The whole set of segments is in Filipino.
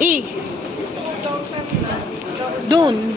Eh, dun.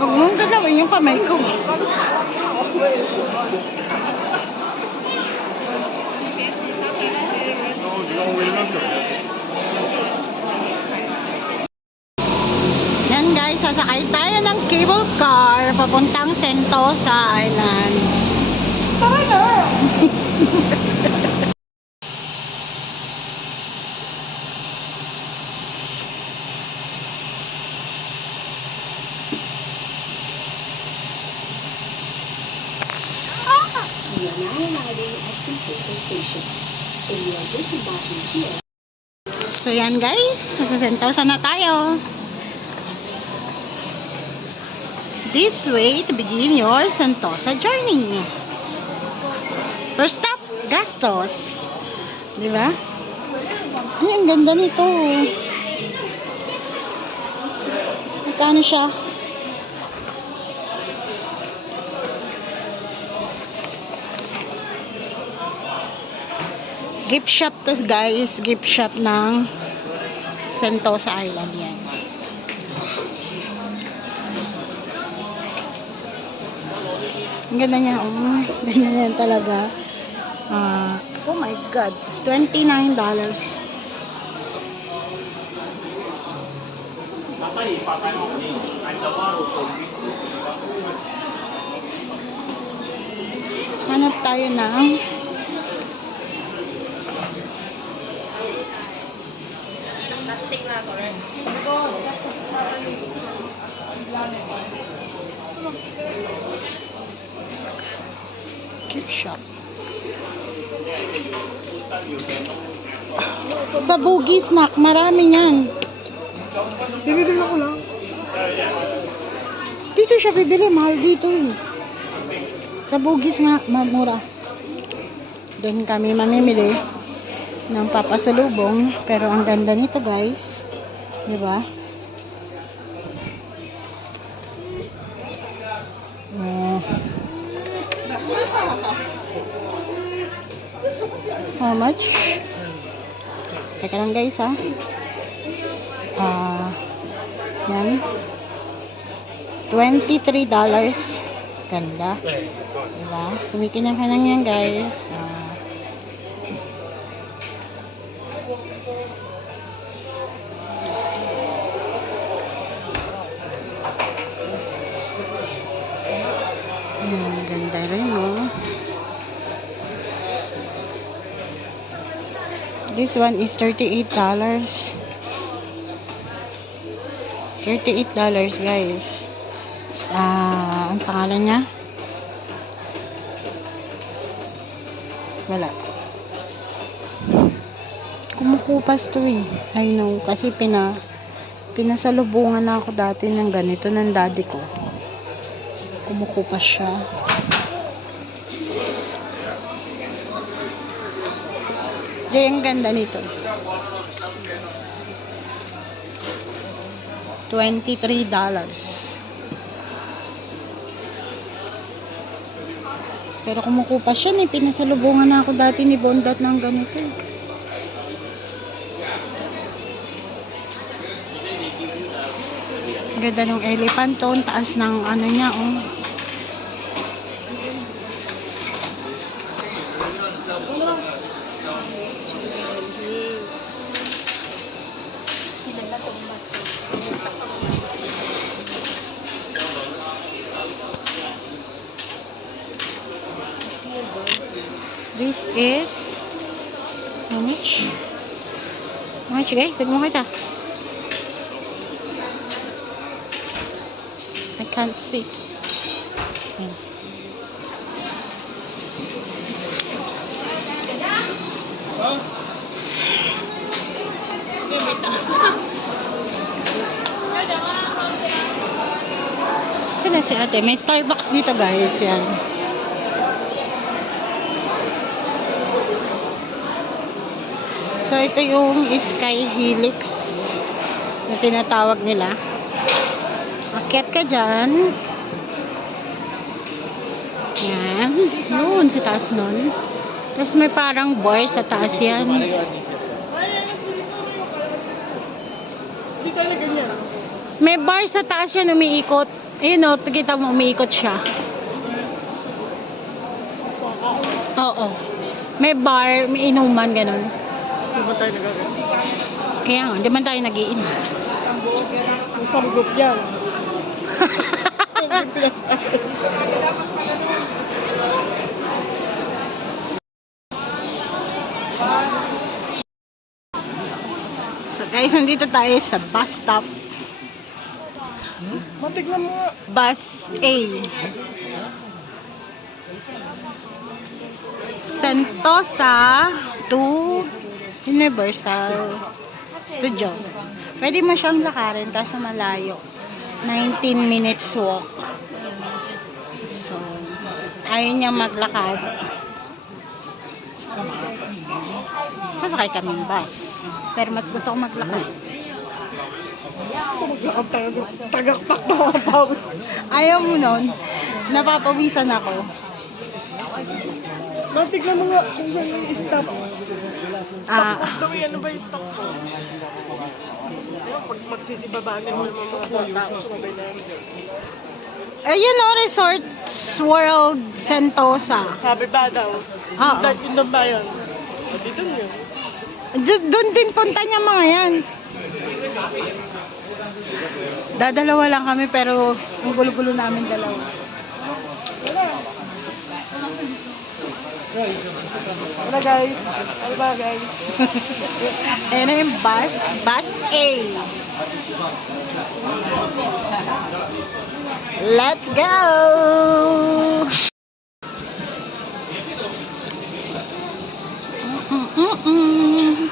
Huwag mong galawin yung kamay ko. Yan guys, sasakay tayo ng cable car papuntang Sentosa Island. Tara na! We are now arriving at Sentosa Station. If you are disembarking here. So yan guys, sa Sentosa na tayo. This way to begin your Sentosa journey. First stop, Gastos. Diba? Ay, ang ganda nito. Magkano siya? Gift shop to guys. Gift shop ng Sentosa Island yan. Ang ganda niya. Oh, ganda niya talaga. Oh my God. $29. Hanap tayo ng Plastic na ito, right? gift shop. Sa Boogie Snack, marami yan. Bibili ako lang. Dito siya bibili, mahal dito. Sa Boogies nga, mura. Doon kami mamimili ng papasalubong. Pero ang ganda nito guys. Diba? How much? Teka lang guys ha. Yan. $23. Ganda. Diba? Kumikinang ka lang yan guys. Ganda rin oh. This one is $38. $38 guys. Ang pangalan niya? Wala. Kumukupas to eh. I know. Kasi pinasalubungan na ako dati ng ganito ng daddy ko. Kumukupas siya. Di, ang ganda nito. $23. Pero kumukupas siya eh. Pinasalubungan na ako dati ni Bondat ng ganito. Ganda ng elephant to. Taas ng ano niya oh. This is how much? How much guys? Tignan mo kita. I can't see. Sila si ate. May Starbucks dito guys. Yan. So, ito yung Sky Helix na tinatawag nila. Akyat ka dyan. Yan. Yun, sa taas nun. Tapos may parang bar sa taas yan. May bar sa taas yan, umiikot. Ayun o, kita mo, umiikot siya. Oo. May bar, may inuman, ganun. Kaya nga, di man tayo nag-iinom. Ang samgop yan. So guys, nandito tayo sa bus stop. Matignan mo nga. Bus A. Sentosa to Universal Studio. Pwede mo siyang lakarin kaso malayo. 19 minutes walk. So, ayaw niya maglakad. Sasakay kaming bus. Pero mas gusto ko maglakad. Maglakad tayo. Tagaktak na ako pawis. Ayaw mo nun. Napapawisan ako. Matignan mo nga kung saan yung stop. Ah, Ito ano ba yung stop ko? Pag magsisibabaanin mo naman mga tao, sumabay na yun. ayun o, Resorts World Sentosa. Sabi ba daw? Oo. Yun daw ba yun? Dito yun. Doon din punta niya mga yan. Dadalawa lang kami pero ang gulo-gulo namin dalawa. Ano guys? Ano ba guys? Ayan na yung bus. Bus A. Let's go! Mm-mm-mm.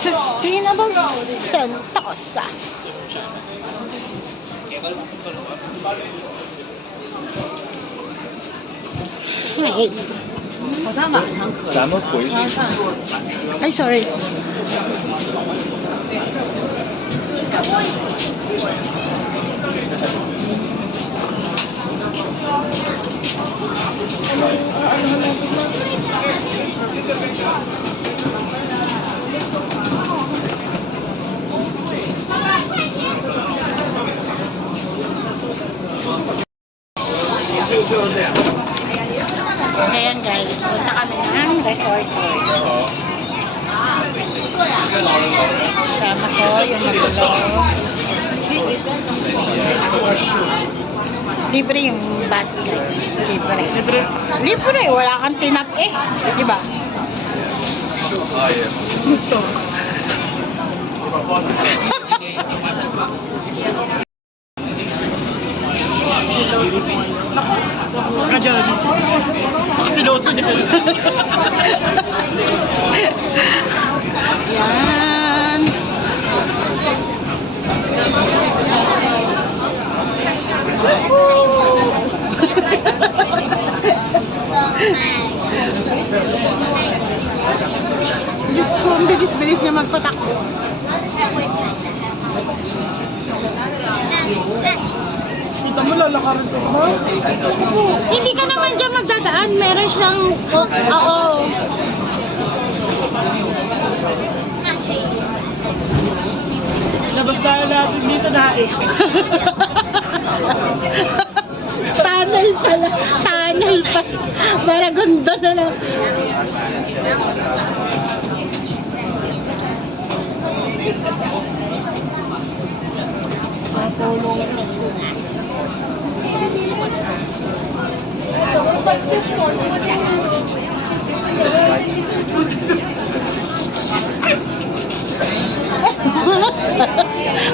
Sustainable Sentosa. Hey. 咱们回去。 Ay, sorry. Ayan guys, punta kami ng resort. Sama ko yung magulo. Libre yung bus guys. Libre. Libre, wala kang tinap eh. Diba? Ka dyan. Siloso niya. Yan. Diyos ko, ang bilis-bilis niya magpatakbo. Kita mo lalakarin ko na. Hindi ka naman dyan magdadaan. Meron siyang... Oo. Labas tayo natin dito na eh. Tunnel pala. Tunnel pa. Maragundo na lang.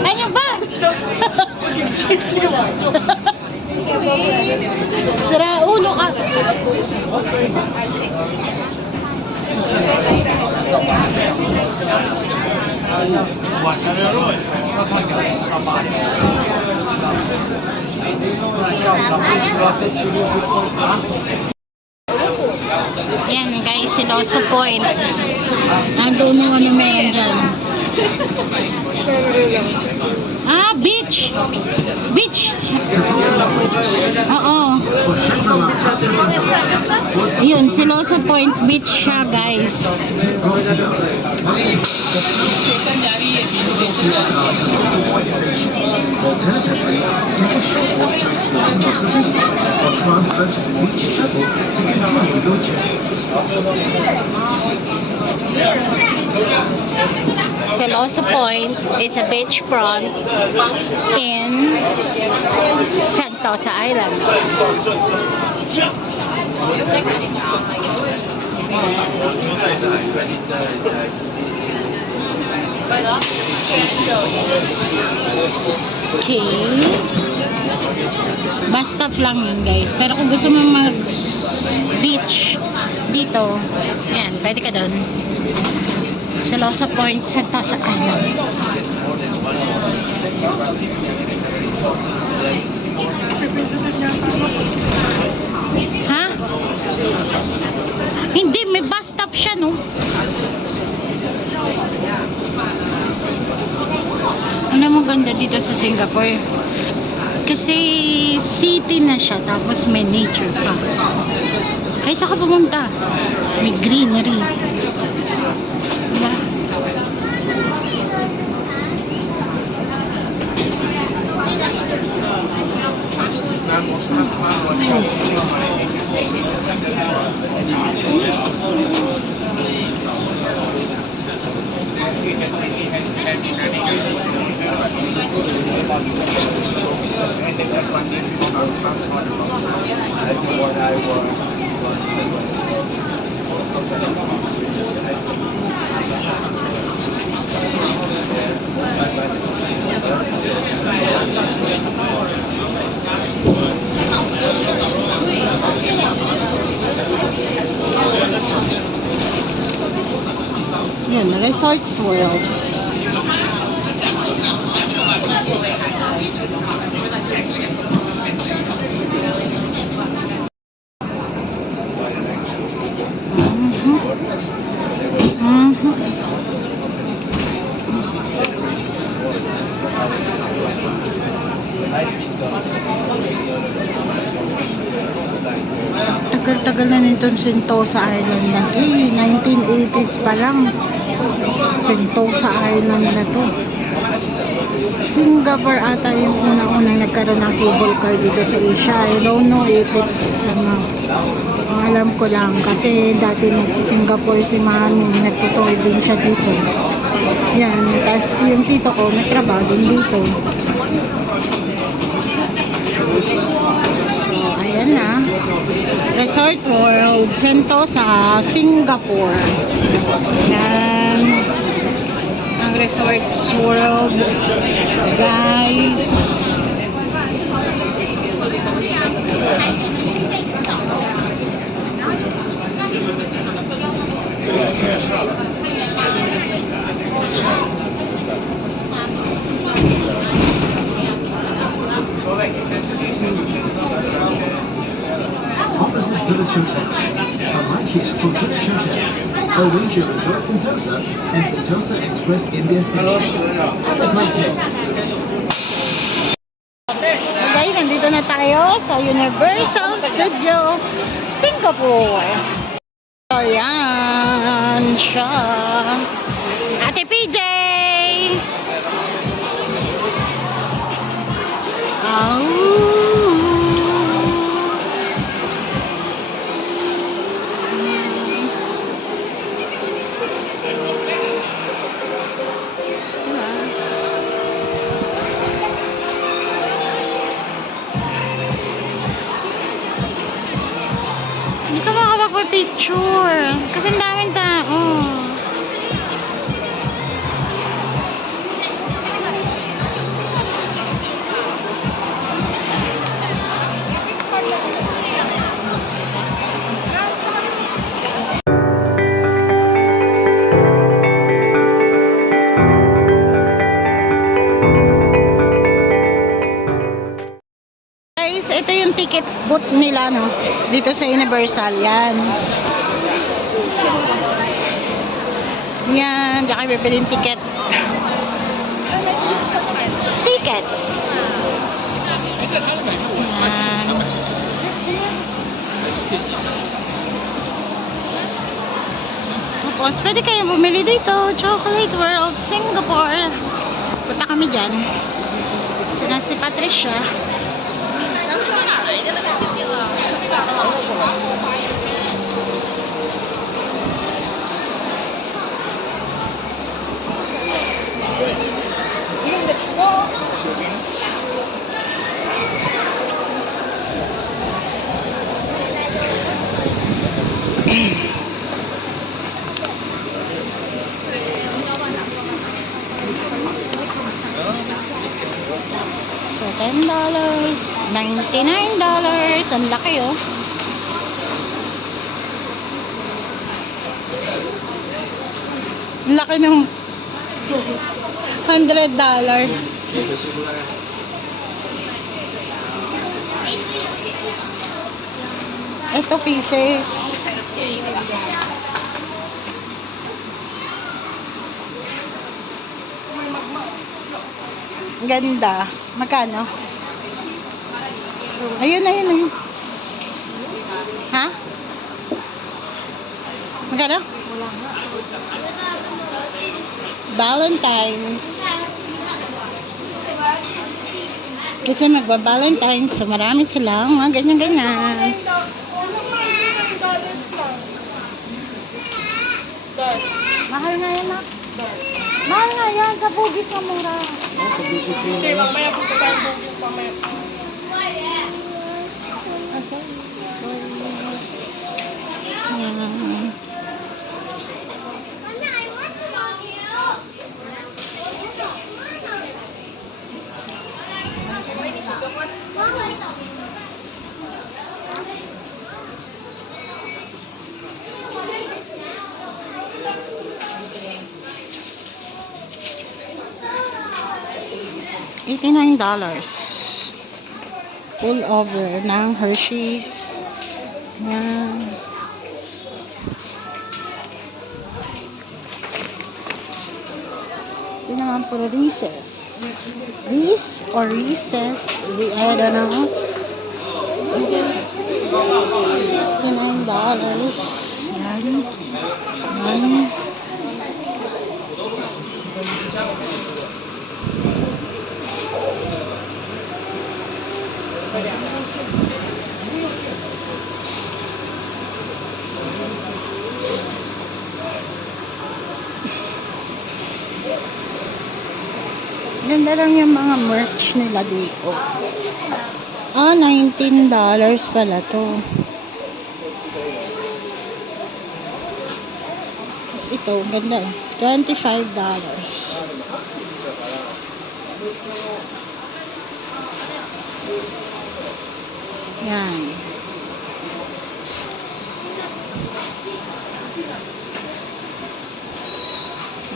Ano ba? Sira ulo ka. Yan guys, Siloso Point. Ang doon ano meron dyan. Ah, beach! Beach! Oo. Yun, Siloso Point Beach siya guys. Alternatively, take a short walk to explore Siloso Beach or transfer to the beach shuttle to continue your journey. Siloso Point is a beachfront in Sentosa Island. Okay. Bus stop lang yun guys. Pero kung gusto mo mag-beach dito, yan, pwede ka doon. Siloso Point, Sentosa Island. Ha? Hindi, may bus stop siya, no? Ano mo ganda dito sa Singapore? Kasi city na siya, tapos may nature pa. Kahit ka pumunta, may greenery. Diba? Yan, Resorts World. Tagal-tagal na nito Sentosa Island na to. 1980s pa lang. Sentosa Island na to. Singapore ata yung una-una nagkaroon ng cable car dito sa Asia. I don't know if it's alam ko lang kasi dati nagsi-Singapore si mami, nagtutour din siya dito. Yan, tapos yung tito ko nagtrabaho din dito. So, ayan na. Resort World, Sentosa, Singapore. Yan. Ang Resorts World, guys. Opposite Village Hotel. Unlike here for Village Hotel, Oasia Resort Sentosa and Sentosa Express India Station. Have a great day. So guys, nandito na tayo sa Universal Studio Singapore. So yan siya. Ate PJ! Hindi ka makapag-picture kasi ang daming tao. booth nila, no? Dito sa Universal, yan. Yan, diyan kayo bibilin ticket. Tickets. Yan. Tapos, pwede kayo bumili dito. Chocolate World, Singapore. Punta kami dyan. Sina si Patricia. So, $10, $99. Ang laki, oh. Ang laki ng $100. Ito, pieces. Ang ganda. Magkano? Ayun, ayun, ayun. Ha? Magkano? Valentine's. Kasi magba-Valentine's, so marami silang mga ganyan-ganyan. Mahal nga yan, ha? Mahal nga yan, sa Bugis na mura. Okay, mamaya punta tayong bugis mamaya. Ah, sorry. Yan. $89. Full over ng Hershey's. Yan. Ito naman puro Reese's. Reese or Reese's? I don't know. $89. Yan. Yan. Ganda lang yung mga merch nila dito. Ah, $19 pala to. Tapos ito, ganda. $25. Yan.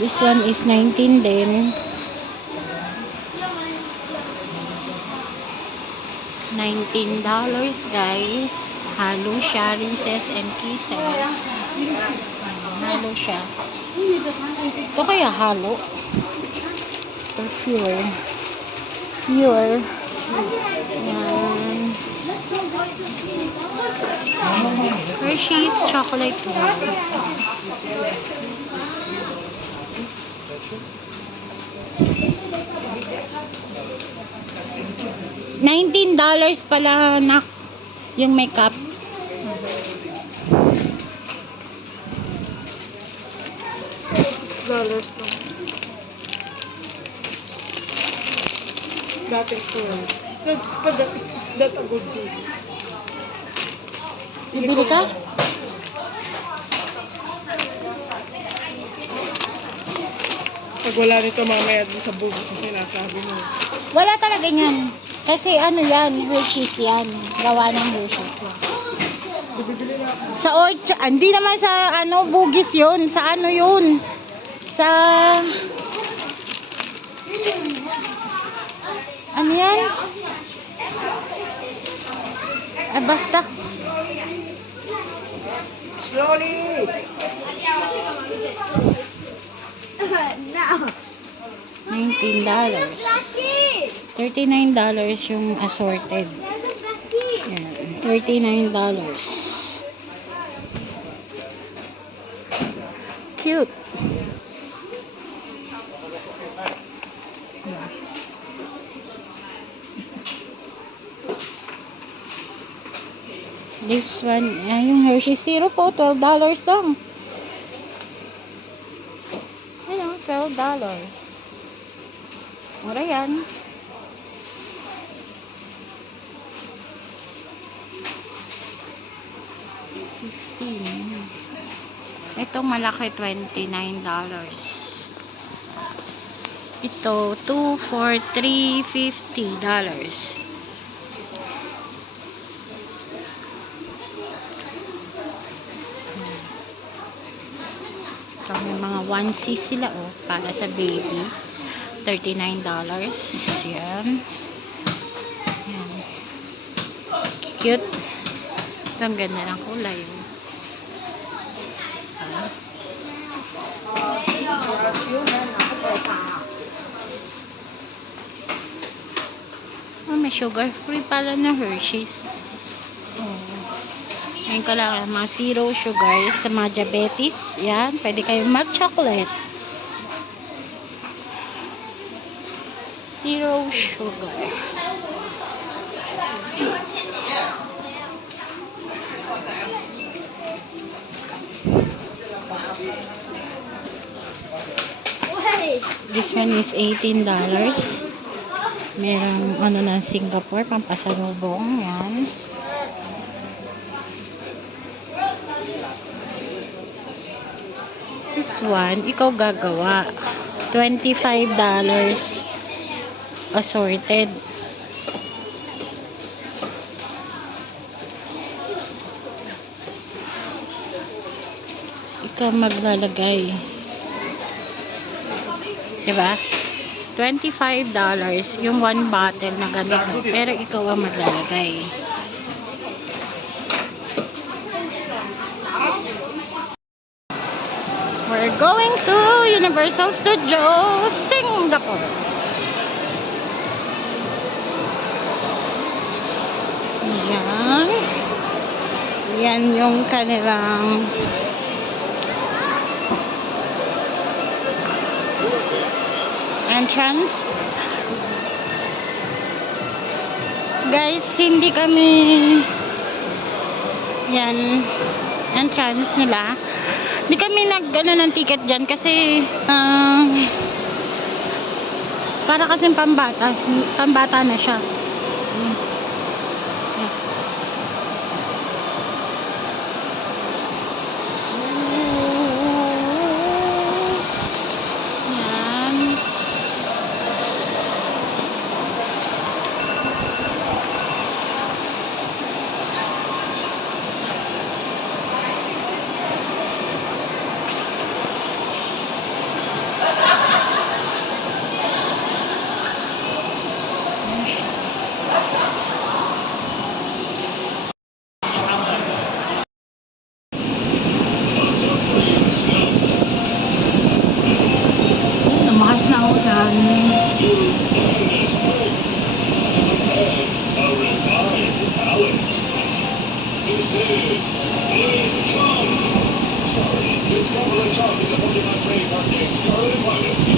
This one is 19 din. $19 guys. Halo siya, Reese's and Kisses. Halo siya. Ito kaya halo? For sure. Sure. Yan. Hershey's chocolate bar. $19 pala na yung makeup. $6 lang. Dating 12. Is that a good deal? Bibili ka? Pag wala nito mamaya din sa bugis na sinasabi mo. Wala talaga yan. Kasi ano yan, Hershey's yan. Gawa ng Hershey's yan. Sa Orchard, hindi naman sa ano, Bugis yun. Sa ano yun? Sa... Ano yan? Basta. Slowly! $19. $39 yung assorted. Yan. $39. Cute. This one, yung Hershey syrup po, $12 lang. Ano, $12. Mura yan. Itong malaki, $29. Ito, 2 for $350. Ito, may mga onesies sila, oh, para sa baby. $39. Yan. Yan. Cute. Ito, ang ganda ng kulay, oh. Oh, may sugar free pala na Hershey's. Oh. Ngayon ko lang mga zero sugar sa mga diabetes. Yan, pwede kayong mag-chocolate. Zero sugar. This one is $18. Merong ano na Singapore, pampasalubong. Yan. This one, ikaw gagawa. $25 assorted. Ikaw maglalagay. Diba? $25 yung one bottle na ganito. Pero ikaw ang maglalagay. We're going to Universal Studios, Singapore. Yan. Yan yung kanilang entrance. Guys, hindi kami yan entrance nila. Hindi kami nag-ano ng ticket dyan kasi para kasing pambata na siya. Lumakas na ulan. This is Blue Chunk. Sorry, it's called Blue Chunk in the 49 train parking. Scarlet and Violet.